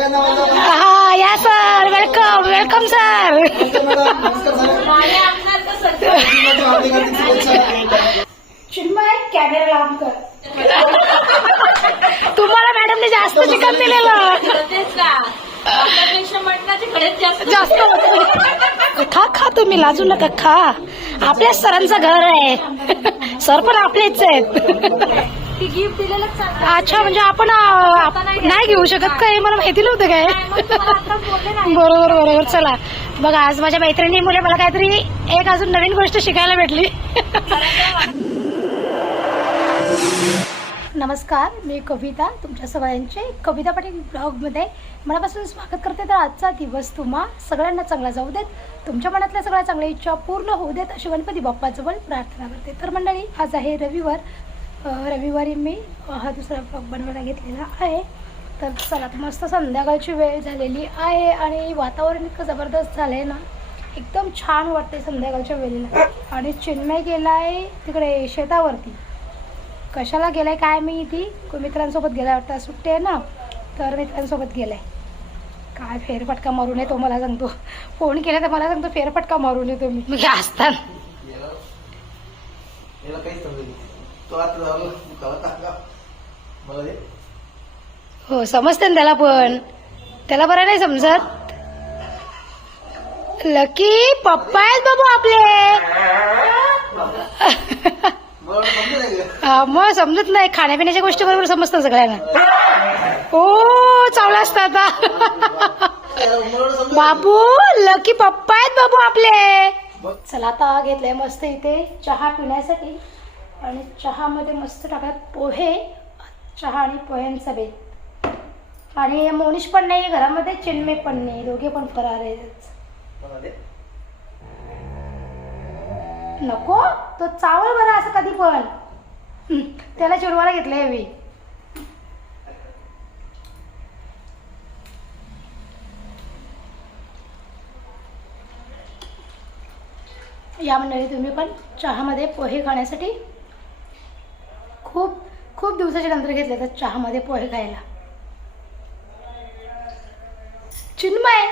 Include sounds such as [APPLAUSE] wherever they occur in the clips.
हा या sir welcome welcome sir Chinmay camera लावून कर. तुम्हाला मॅडमने जास्त चिकन दिलेलं. जास्त. खा खा तुम्ही लाजू नका खा. आपल्याच सरांचं घर आहे. सर पण आपलेच आहेत. ती गिफ्ट चांगलं अच्छा म्हणजे आपण नाही घेऊ शकत काय मला माहिती नव्हतं काय? बरोबर बरोबर. चला. बघा आज माझ्या मैत्रिणी मुले मला काहीतरी एक अजून नवीन गोष्ट शिकायला भेटली. नमस्कार मी कविता तुमच्या सगळ्यांचे कविता पाटील ब्लॉगमध्ये मनापासून स्वागत करते. तर आजचा दिवस तुम्हा सगळ्यांना चांगला जाऊ देत तुमच्या मनातल्या सगळ्या चांगल्या इच्छा पूर्ण होऊ देत अशी गणपती बाप्पाजवळ प्रार्थना करते. तर मंडळी आज आहे रविवार. रविवारी मी हा दुसरा ब्लॉग बनवायला घेतलेला आहे. तर चला तर मस्त संध्याकाळची वेळ झालेली आहे आणि वातावरण इतकं जबरदस्त झालं आहे ना एकदम छान वाटते संध्याकाळच्या वेळेला. आणि चिन्मय गेला आहे तिकडे शेतावरती. कशाला गेलाय काय मी ती मित्रांसोबत गेला वाटतं सुट्टी आहे ना तर मित्रांसोबत गेलाय. काय फेरफटका मारून येतो मला सांगतो. फोन केला तर मला सांगतो फेरफटका मारून येतो मी म्हणजे असताना हो समजते ना त्याला पण. त्याला बरं नाही समजत. लकी पप्पा आहेत बाबू आपले. मग समजत नाही. खाण्यापिण्याच्या गोष्टी बरोबर समजतात सगळ्यांना. हो चावला असता आता. बाबू लकी पप्पा आहेत बाबू आपले. चला आता घेतलंय मस्त इथे. चहा पिण्यासाठी. आणि चहामध्ये मस्त टाकत पोहे चहा आणि पोह्यांचा बेत. आणि मोनिश पण नाही घरामध्ये चिन्मय पण नाही दोघे पण फरार आहेत. नको तो चावल बरा असं कधी पण. त्याला चिडवायला घेतलंय मी या मंडळी तुम्ही पण चहामध्ये पोहे खाण्यासाठी खूप खूप दिवसाच्या नंतर घेतले तर चहामध्ये पोहे खायला. चिन्मय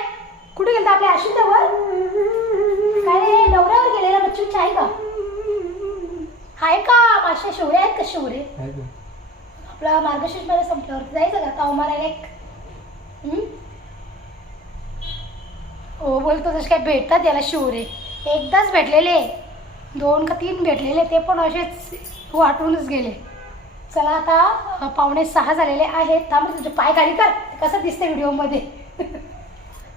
कुठे गेलता आपल्या आशिंदावर काय रे नवऱ्यावर गेलेला बच्चूच्या आहे का? आहे का माशा शिवरे आहेत का शिवरे आपला मार्गशीर्षमध्ये संपल्यावर जायचं का? ताव मारायला एक? हो बोलतो तसे काय भेटतात याला शिवरे एकदाच भेटलेले. दोन का तीन भेटलेले ते पण असेच. वाटूनच गेले. चला आता पावणे सहा झालेले आहेत. थांब तुझे पाय खाली कर. कसं दिसते व्हिडिओमध्ये? [LAUGHS]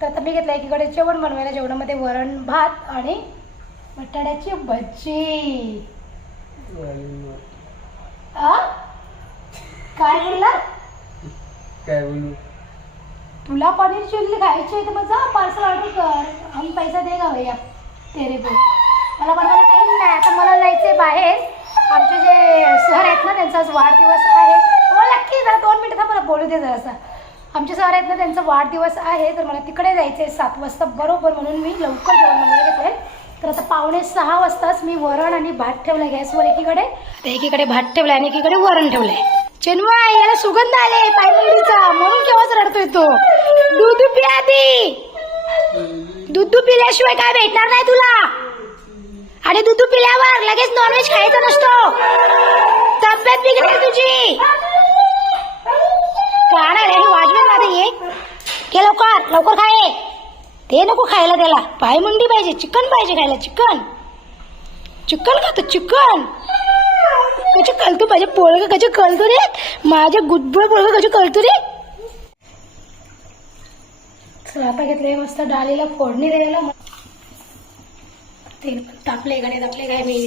तर आता मी घेतलं एकीकडे जेवण बनवायला. जेवणामध्ये वरण भात आणि बटाट्याची भजी. आ? काय बोलला काय बोलू? तुला पनीर चिल्ली खायची आहे तर मग जा पार्सल ऑर्डर कर. हम पैसा देगा भैया. तेरे को मला बनवायला टाईम नाही. आता मला जायचंय बाहेर. आमचे जे सर आहेत ना त्यांचा आज वाढदिवस आहे. हो नक्की जरा दोन मिनिटं मला बोलू दे जरासा. आमचे सर आहेत ना त्यांचा वाढदिवस आहे तर मला तिकडे जायचं आहे सात वाजता बरोबर म्हणून मी लवकर जेवण बनवायला घेतलंय. तर आता पावणे सहा वाजताच मी वरण आणि भात ठेवलाय गॅसवर एकीकडे. तर एकीकडे भात ठेवलाय आणि एकीकडे वरण ठेवलंय. चेनवा याला सुगंध आले पायमंडीचा म्हणून केव्हाच रडतोय तो. दूध पिया आधी दूध पिल्याशिवाय काय भेटणार नाही तुला. आणि दूध पिल्यावर लगेच नॉनव्हेज खायचं नसतो. तब्येत बिघडेल तुझी. पाहणार आहे वाजवेल माझं ये के लवकर लवकर खाये ते नको खायला त्याला. पायमुंडी पाहिजे चिकन पाहिजे खायला चिकन. चिकन खातो चिकन. कसे कळतो माझे पोळग कसे कळतो रे? माझे गुडबुळ पोळग कसे कळतो रे? चला आता घेतले मस्त डाळीला फोडणी द्यायला तेल तापले गणे तापले काय मी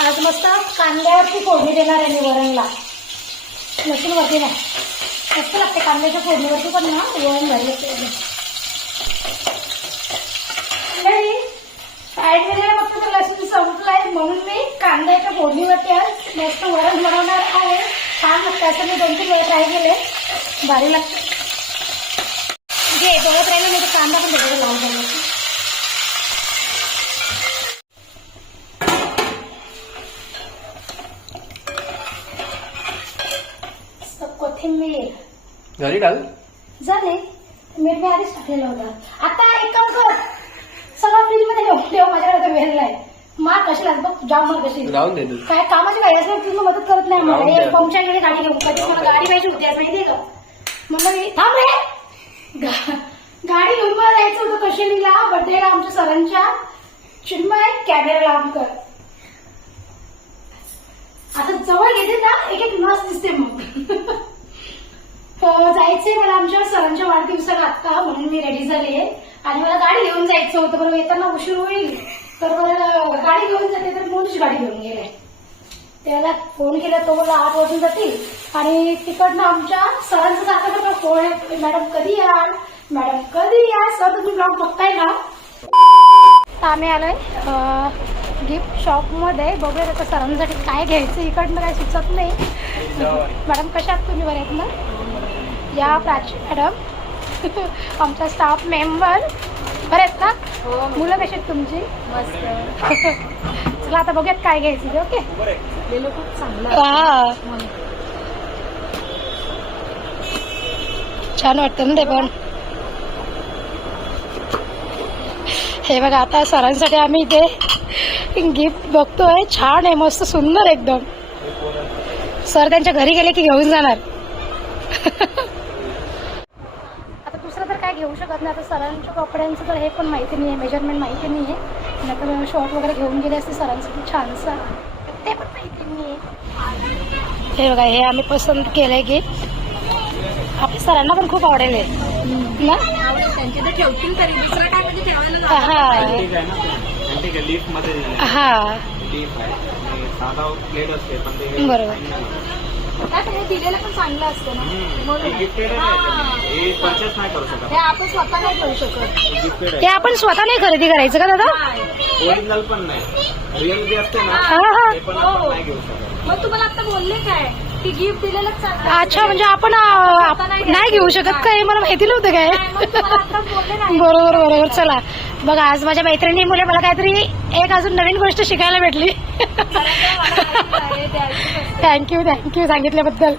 आज मस्त कांद्यावरती फोडणी देणार आहे मी वरणला. लसूण वरती नाही. मस्त लागते कांद्याच्या फोडणीवरती पण ना वरण भरले लागते साईड वेळेला फक्त लसूण संपलाय. म्हणून मी कांद्याच्या फोडणीवरती आज मस्त वरण बनवणार आहे. छान असं मी दोन तीन वेळा ट्राय केले भारी लागतं घे दोघत राहिले तर कांदा पण त्याच्याकडे लावून झाला कोथिंबीर. घरी टाक झाले. मीठ मी आधीच टाकलेलं होतं. आता एक काम कर ठेव माझ्याकडे वेळ नाही. मा कशी लागत जाम मार कशी राहून दे तू काय कामाची काही असं तुझं मदत करत नाही राहून द्या. पाहुणच्या गेली गाडी घेऊन. कधी मला गाडी पाहिजे होती आज माहितीये का? म्हणलं मी थांब रे. गा- गाडी घेऊन मला जायचं होतं कशेलीला बड्डेला आमच्या सरांच्या. चिन्मय कॅमेरा लावून कर. आता जवळ घेते ना एक एक नस दिसते मग. तर जायचंय मला आमच्या सरांच्या वाढदिवसाला आता म्हणून मी रेडी झाली आहे आणि मला गाडी घेऊन जायचं होतं. बरं येताना उशीर होईल. तर बरं गाडी घेऊन जाते तर मोठीच गाडी घेऊन गेले. त्याला फोन केला तो मला आठ वाजून जातील. आणि तिकडनं आमच्या सरांचं मला फोन आहे. मॅडम कधी याल? मॅडम कधी या सर तुम्ही ब्लॉग बघताय ना. आम्ही आलोय गिफ्ट शॉपमध्ये बघूया आता सरांसाठी काय घ्यायचं. इकडनं काय सुचत नाही. मॅडम कशा आहात तुम्ही? बरे आहेत ना या प्राची मॅडम. [LAUGHS] आमचा स्टाफ मेंबर बरे आहेत ना? मुलं कशी आहेत तुमची? [LAUGHS] चला आता बघूयात काय घ्यायचं ते, ओके? हा. छान वाटतं ना ते पण. हे बघा आता सरांसाठी आम्ही इथे गिफ्ट बघतोय. छान आहे मस्त सुंदर एकदम. सर त्यांच्या घरी गेले की घेऊन जाणार. [LAUGHS] शकत नाही आता सरांच्या कपड्यांचं तर हे पण माहिती नाही आहे मेज़रमेंट माहिती नाही आहे. नाही तर शॉर्ट वगैरे घेऊन गेले असते सरांसाठी छानसा. ते पण माहिती नाही आहे. हे बघा हे आम्ही पसंत केलंय की आपल्या सरांना पण खूप आवडेल हे. ना? हा. हा. लिफ्ट दिलेलं पण चांगलं असतं ना. हे गिफ्टेड आहे. हे. परचेस नाही करू शकत. हे आपण स्वतः नाही करू शकत. हे गिफ्टेड ते आपण स्वतः नाही खरेदी करायचं का दादा? ओरिजिनल पण नाही. रिअल जे असते ना हा हा. ते पण आपण नाही घेऊ शकत. मग तुम्हाला आता बोलले काय? गिफ्ट अच्छा म्हणजे आपण अं, आप- नाही घेऊ शकत काय मला माहिती नव्हतं काय? बरोबर बरोबर. चला. बघा आज माझ्या मैत्रिणी मुले मला काहीतरी एक अजून नवीन गोष्ट शिकायला भेटली. थँक्यू थँक्यू सांगितल्याबद्दल.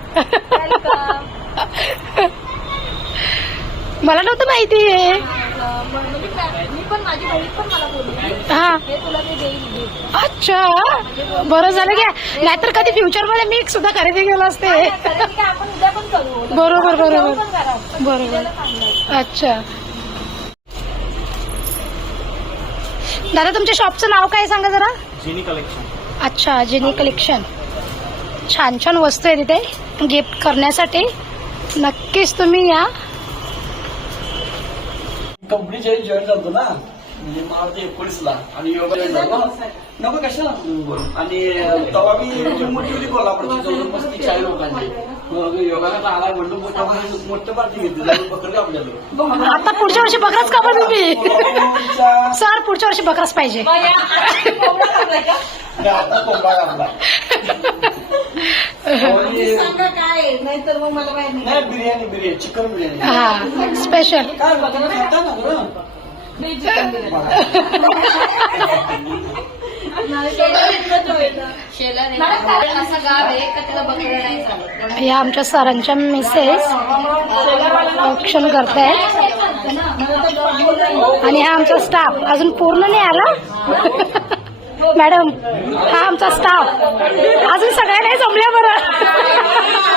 मला नव्हतं माहिती आहे मग मी काय- मी पण माझी बहीण पण मला बोलली हा. हे तुला मी देईल gift. अच्छा. बरं झालं घ्या. नाहीतर कधी फ्युचरमध्ये मी सुद्धा खरेदी केलं असते. कारण की आपण उद्या पण करू. बरोबर, बरोबर. बरोबर. अच्छा. दादा तुमच्या शॉपचं नाव काय सांगा जरा? Genie collection. अच्छा जिनी कलेक्शन. छान छान वस्तू आहे तिथे. गिफ्ट करण्यासाठी. नक्कीच तुम्ही या. कंपनीच्या जॉईन झालो ना. म्हणजे मला ते एकोणीसला. आणि योगा जॉईन झालो नको कशाला? आणि तेव्हा मी जी मोठी होती कोल्हापूरची जवळ पस्तीस चाळीस लोकांची. मग योगा करता आला म्हणून मोठ्या मोठ्या पार्टी घेतली. पकडले आपल्याला. आता पुढच्या वर्षी बकराच का तुम्ही? सर पुढच्या वर्षी बकराच पाहिजे. आता कोंबडा आपला सांगा काय नाहीतर मग मला माहिती नाही. बिर्याणी बिर्याणी चिकन बिर्याणी. हा स्पेशल काय खाता ना बरं आहे या आमच्या सरांच्या मिसेस ऑप्शन करतायत आणि हा आमचा स्टाफ अजून पूर्ण नाही आला? मॅडम हा आमचा स्टाफ अजून सगळ्या नाही जमल्या बरं.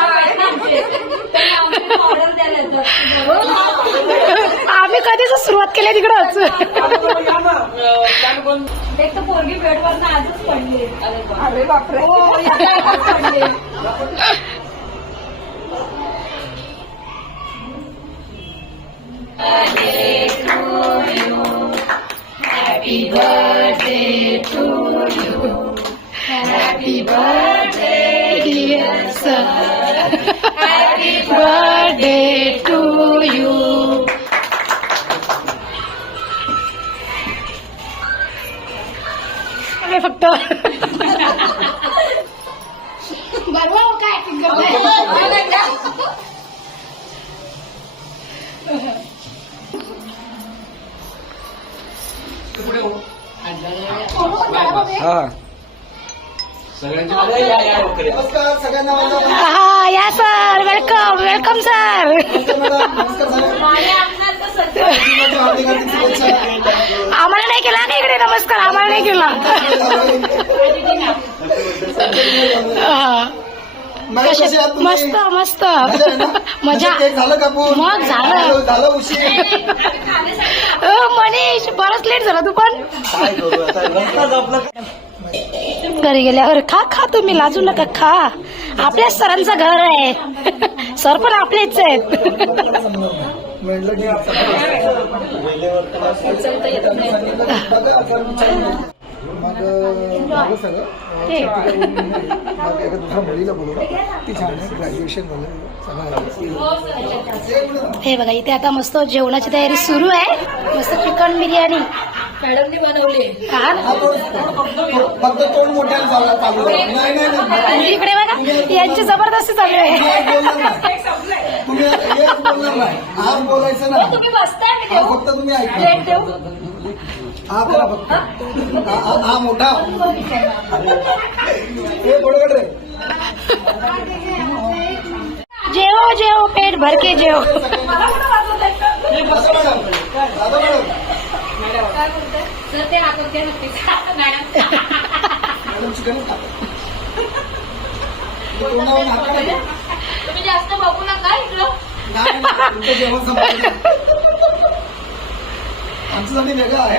आम्ही कधीच सुरुवात केली तिकडंच एक तर पोरगी बेडवर आजच पडली अरे बापरे हो या आजच पडली बर्थडे टू यू अरे फक्त बरोबर काय acting करताय? हा सगळ्यांची या या लवकर या. नमस्कार सगळ्यांना माझा हा या सर वेलकम वेलकम सर नमस्कार हार्दिक हार्दिक शुभेच्छा आम्हाला नाही केला का इकडे नमस्कार आम्हाला नाही केला हा. मॅडम कसे आहात तुम्ही? मस्त मस्त मजा आहे ना? मजा केक झालं कापून मग झालं. झालं उशीर मनीष बरंच लेट झाला तू पण. काय करू आता? रस्ताच आपला घरी गेल्यावर खा खा तुम्ही लाजू नका खा. आपल्याच सरांचं घर आहे. सर पण आपलेच आहेत. म्हटलं की मग झालं सगळं हे. मग एका दुसऱ्या मुलीला बोलवलं. ती छान आहे ग्रॅज्युएशन झालं. सगळं हे बघा इथे आता मस्त जेवणाची तयारी सुरू आहे. मस्त चिकन बिर्याणी. मॅडमनी बनवली. फक्त तोंड चालू. नाही इकडे बघा यांची जबरदस्ती चालू आहे. तुम्ही एक बोलणार नाही. तुम्ही एक बोलणार नाही. आज बोलायचं ना तुम्ही बसताय हा फक्त तुम्ही ऐका. हा करा फक्त. हा- हा- हा मोठा. हे बरोबर रे. जेव जेव पेट भर के बसा मॅडम. दादा चिकन. तुम्ही जास्त बघू नका इकडं. जेवण संपलं. आमच्यासाठी वेगळं आहे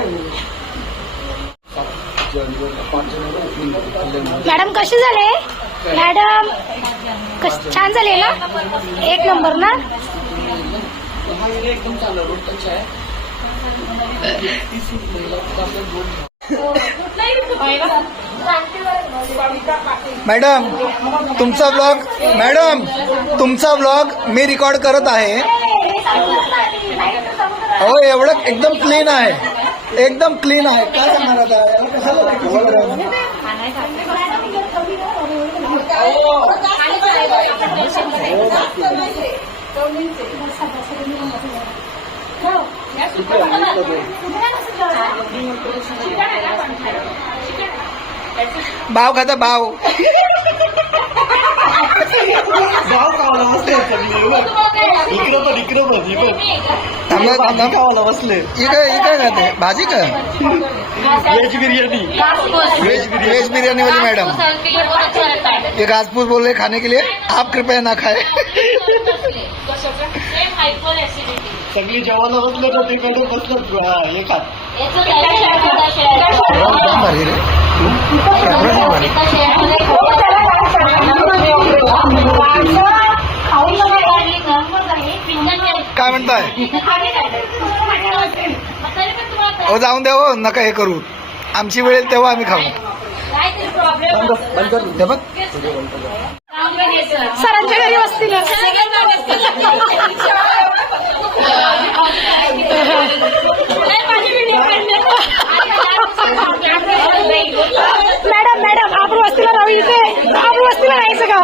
मॅडम कसे झाले? मॅडम छान झाले ना? एक नंबर ना? एरिया एकदम चांगला रोड टच आहे मॅडम तुमचा ब्लॉग मॅडम तुमचा ब्लॉग मी रेकॉर्ड करत आहे. हो एवढं एकदम क्लीन आहे. एकदम क्लीन आहे. काय सांगणार आता? कशाला भाव खाता भाव गाव कावाला बसले इकडे पण इकडे पण इकडे थांबा थांबा कावाला बसले इकडे इकडे खाते भाजी का व्हेज बिर्याणी बिरयानी वाली मैडम ये घासपूस बोल रहे खाने के लिए आप कृपया ना खाए सगळी जेवायला बसले ना ते मॅडम बसलं भारी. काय म्हणताय? हो जाऊन द्या हो. नका हे करू. आमची वेळ तेव्हा आम्ही खाऊ. बघ. सरांच्या घरी बसतील मॅडम मॅडम आपण वस्तीला राहू इथे आपण वस्तीला राहायचं का चला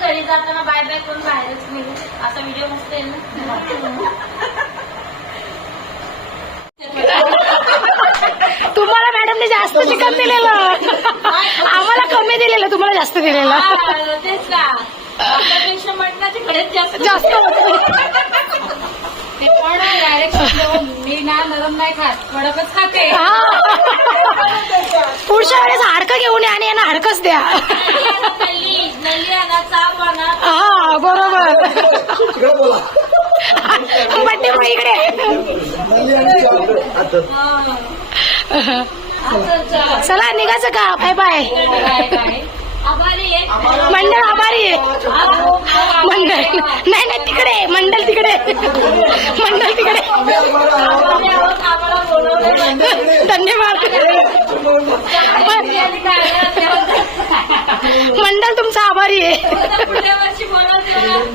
घरी जाताना बाय बाय करून बाहेरच निघू. असा व्हिडिओ मस्त येईल ना? तुम्हाला मॅडमने जास्त चिकन दिलेलं. आम्हाला कमी दिलेलं तुम्हाला जास्त दिलेलं. तेच का. मटणाची खरेच जास्त जास्त ते पण डायरेक्ट नाही खात कडकच खाते. पुढच्या वेळेस हाडकं घेऊन या आणि यांना हाडकंच द्या. नल्ली नल्ली आणा चाप आणा. हा बरोबर. बड्डे मग इकडे. हा. असं चला निघायचं का? बाय बाय मंडळ आभारी आहे. मंडळ. नाही नाही तिकडे मंडळ तिकडे मंडळ तिकडे धन्यवाद. मंडळ तुमचा आभारी आहे.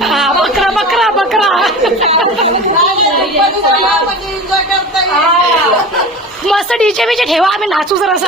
हा बकरा बकरा बकरा. मस्त डीजे बीजे ठेवा आम्ही नाचू जरासा.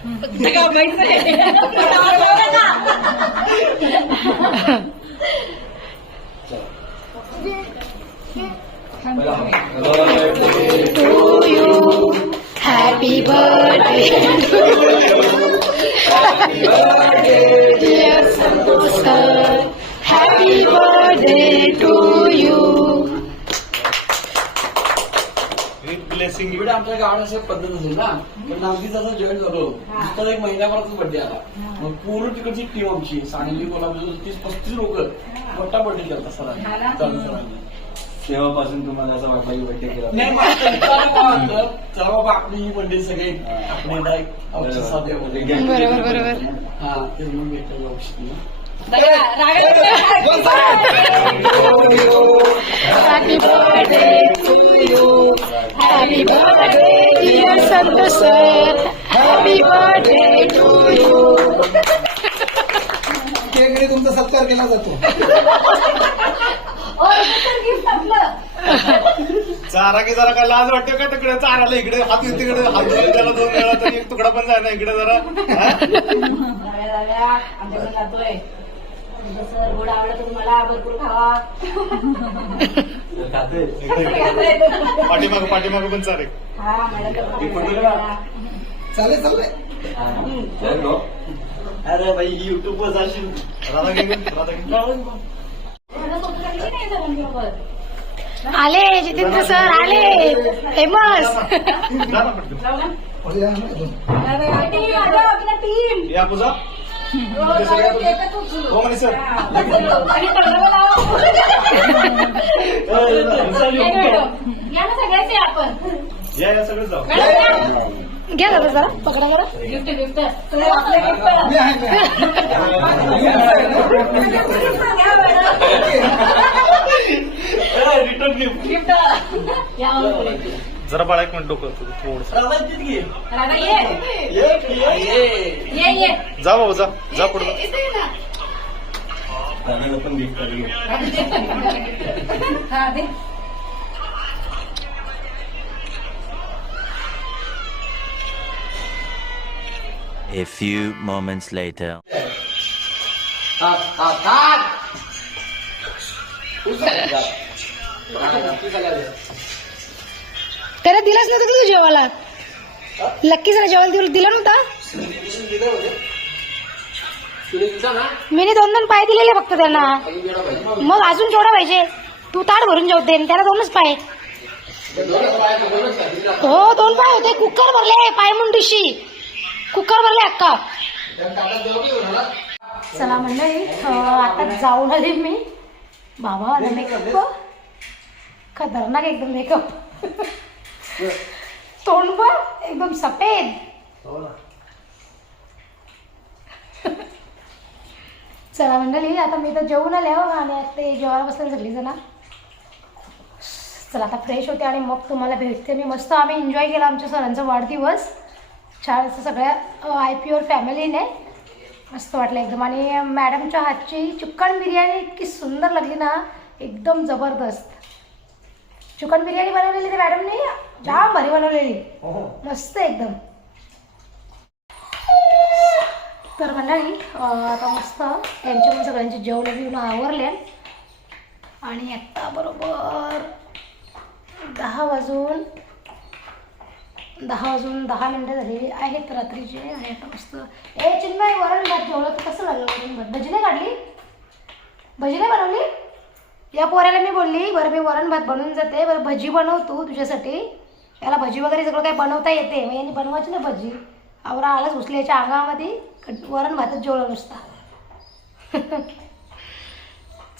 To you, happy birthday to you. Happy birthday, dear Santosh. Happy birthday to you. Blessing एवढं आपल्या गावात असं पद्धत असेल ना पण अगदी जसं जॉईन झालो. नुसतं एक महिन्याभरातच बड्डे आला. मग पूर्ण तिकडची टीम आमची सांगली कोल्हापूर तीस पस्तीस लोक मोठा बड्डे केला सर चालू तेव्हापासून तुम्हाला असं वाटलं की बड्डे केला? नाही बाबा आपली ही मंडळी सगळे. आपण एकदा औषध साध्या. बरोबर. बरोबर हा ते म्हणून औषध. Happy birthday to you. केकडे तुमचा सत्कार केला जातो चारा की जरा काय लाज वाटते का? तिकडे चाराला इकडे हात तिकडे हात त्याला दोन वेळा तरी एक तुकडा पण जायला इकडे जरा. सर गोड भरपूर खावा पाठीमाग पाठीमाग पण चालेल. हा चालेल चालेल. अरे भाई युट्यूब वर जाशील आले जितेंद्र सर आले. फेमस. टीम या पूजा. ना घ्या दादा जरा पकडा जरा gift gift. Return gift gift. जरा बाळा एक मिनिट डोकं तुझं थोडस. राधा तिथे घे. राधा ये. ये ये. ये ये. जा भाऊ जा. जा पुढे. इथे ये ना. हा दे. A few moments later. [LAUGHS] त्याला दिलाच नव्हता का तू जेवायला? लक्कीच ना जेवायला दिलं दिला नव्हता? मी दोन दोन पाय दिलेले फक्त त्यांना. मग अजून केवढा पाहिजे. तू ताट भरून जेवते आणि त्याला दोनच पाय. हो दोन पाय होते. कुकर भरले पाय मुंडीशी. कुकर भरले अक्का चला मंडळी आता जाऊन आले मी. बाबा मेकअप खतरनाक एकदम मेकअप तोंड पण एकदम सफेद. चला मंडळी आता मी तर जेवून आले हो आणि आता ते जेवायला बसले सगळी जण. चला आता फ्रेश होते आणि मग तुम्हाला भेटते मी मस्त. आम्ही एन्जॉय केला आमच्या सरांचा वाढदिवस. छान असं सगळ्या आय पी ओर फॅमिलीने मस्त वाटलं एकदम. आणि मॅडमच्या हातची चिकन बिर्याणी इतकी सुंदर लागली ना एकदम जबरदस्त. चिकन बिर्याणी बनवलेली ते मॅडमने जाम भारी बनवलेली. मस्त एकदम. तर मंडळी आता मस्त त्यांच्याकडून सगळ्यांचे जेवण बिवणं आवरले. आणि आत्ता बरोबर दहा वाजून दहा वाजून दहा मिनटं झालेली आहेत रात्रीचे. आणि आता मस्त ए चिन्मय वरण भात जेवलं. तर कसं लागलं वरण भात? भजी नाही काढली? भजी नाही बनवली? या पोऱ्याला मी बोलली बरं मी वरण भात बनवून जाते. बरं भजी बनव तू तुझ्यासाठी. याला भजी वगैरे सगळं काही बनवता येते. मग यांनी बनवायची ना भजी. आवरा आळस घुसल्याच्या अंगामध्ये. वरण भातच जेवलं नुसता. [LAUGHS]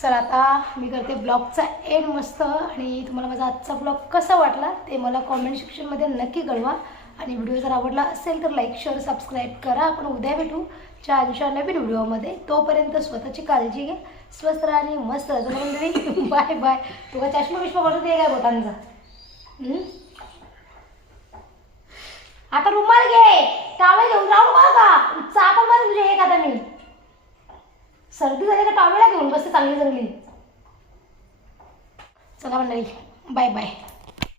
चला आता मी करते ब्लॉगचा एंड मस्त. आणि तुम्हाला माझा आजचा ब्लॉग कसा वाटला ते मला कॉमेंट सेक्शनमध्ये नक्की कळवा. आणि व्हिडिओ जर आवडला असेल तर लाईक शेअर सबस्क्राईब करा. आपण उद्या भेटू. छानशा नवीन व्हिडिओमध्ये तोपर्यंत स्वतःची काळजी घ्या. स्वस्त राहा आणि मस्त. राहा मंडळी बाय बाय. तुला चष्मा बिष्मा पडतो ते काय बोटांचा? आता रुमाल घे. टावेल घेऊन राहू बघा चापा मारे तुझे एक आता मी सर्दी झाली का टावेला घेऊन बसते चांगली चांगली चला मंडळी बाय बाय.